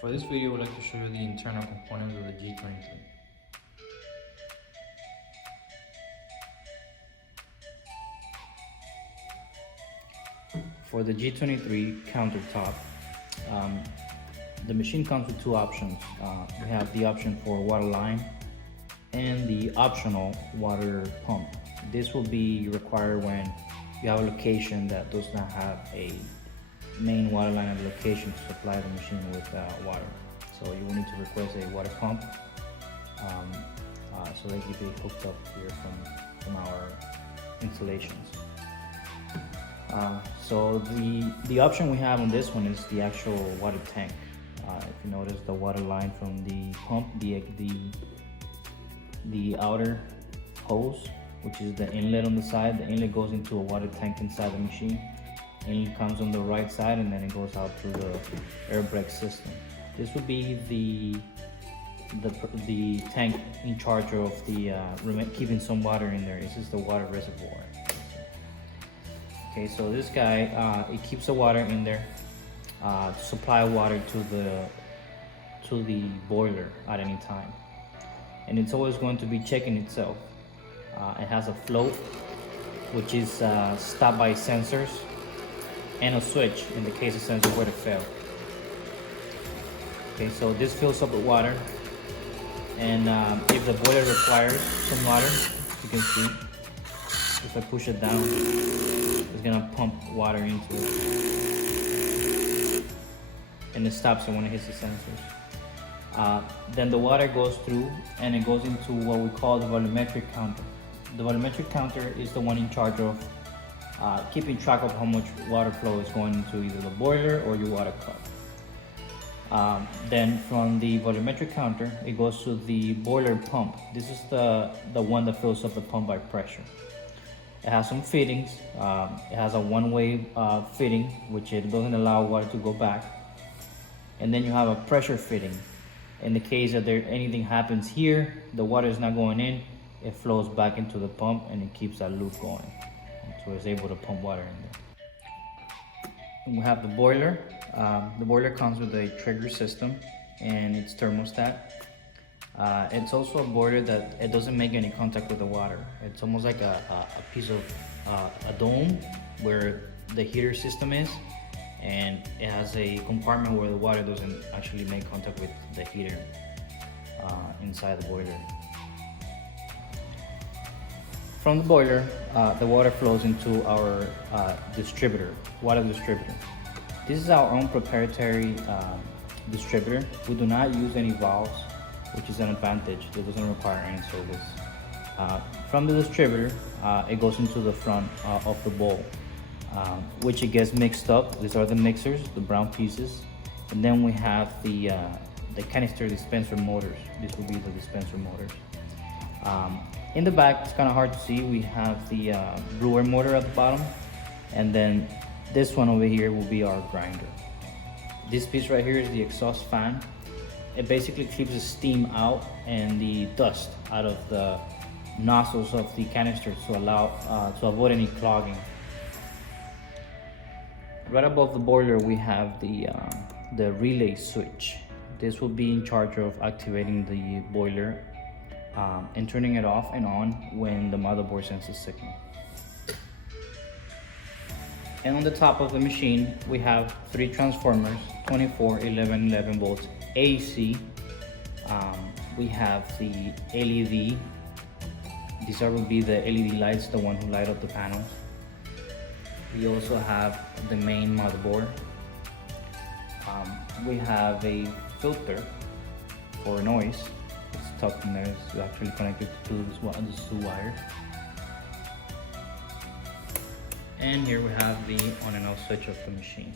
For this video, I would like to show you the internal components of the G23. For the G23 countertop, the machine comes with two options. We have the option for water line and the optional water pump. This will be required when you have a location that does not have a main water line at the location to supply the machine with water. So you will need to request a water pump so that you can be hooked up here from our installations. So the option we have on this one is the actual water tank. If you notice the water line from the pump, the outer hose, which is the inlet on the side, the inlet goes into a water tank inside the machine. Inlet comes on the right side and then it goes out through the air brake system. This would be the tank in charge of the keeping some water in there. This is the water reservoir. Okay, so this guy, it keeps the water in there to supply water to the boiler at any time, and it's always going to be checking itself. It has a float, which is stopped by sensors, and a switch in the case the sensor were to fail. Okay, so this fills up with water, and if the boiler requires some water, you can see if I push it down, it's gonna pump water into it, and it stops it when it hits the sensors. Then the water goes through and it goes into what we call the volumetric counter. The volumetric counter is the one in charge of keeping track of how much water flow is going into either the boiler or your water cup. Then from the volumetric counter, it goes to the boiler pump. This is the one that fills up the pump by pressure. It has some fittings. It has a one-way fitting, which it doesn't allow water to go back. And then you have a pressure fitting. In the case that anything happens here, the water is not going in, it flows back into the pump and it keeps that loop going. So it's able to pump water in there. And we have the boiler. The boiler comes with a trigger system and its thermostat. It's also a boiler that it doesn't make any contact with the water. It's almost like a piece of a dome where the heater system is, and it has a compartment where the water doesn't actually make contact with the heater inside the boiler. From the boiler, the water flows into our distributor, water distributor. This is our own proprietary distributor. We do not use any valves, which is an advantage. It doesn't require any service. From the distributor, it goes into the front of the bowl, which it gets mixed up. These are the mixers, the brown pieces. And then we have the canister dispenser motors. This will be the dispenser motors. In the back, it's kind of hard to see. We have the brewer motor at the bottom, and then this one over here will be our grinder. This piece right here is the exhaust fan. It basically keeps the steam out and the dust out of the nozzles of the canister to allow to avoid any clogging. Right above the boiler, we have the relay switch. This will be in charge of activating the boiler and turning it off and on when the motherboard sends a signal. And on the top of the machine, we have 3 transformers, 24, 11, 11 volts AC. We have the LED. These will be the LED lights, the one who light up the panels. We also have the main motherboard. We have a filter for noise. It's tucked in there. It's actually connected to these 2 wires. And here we have the on and off switch of the machine.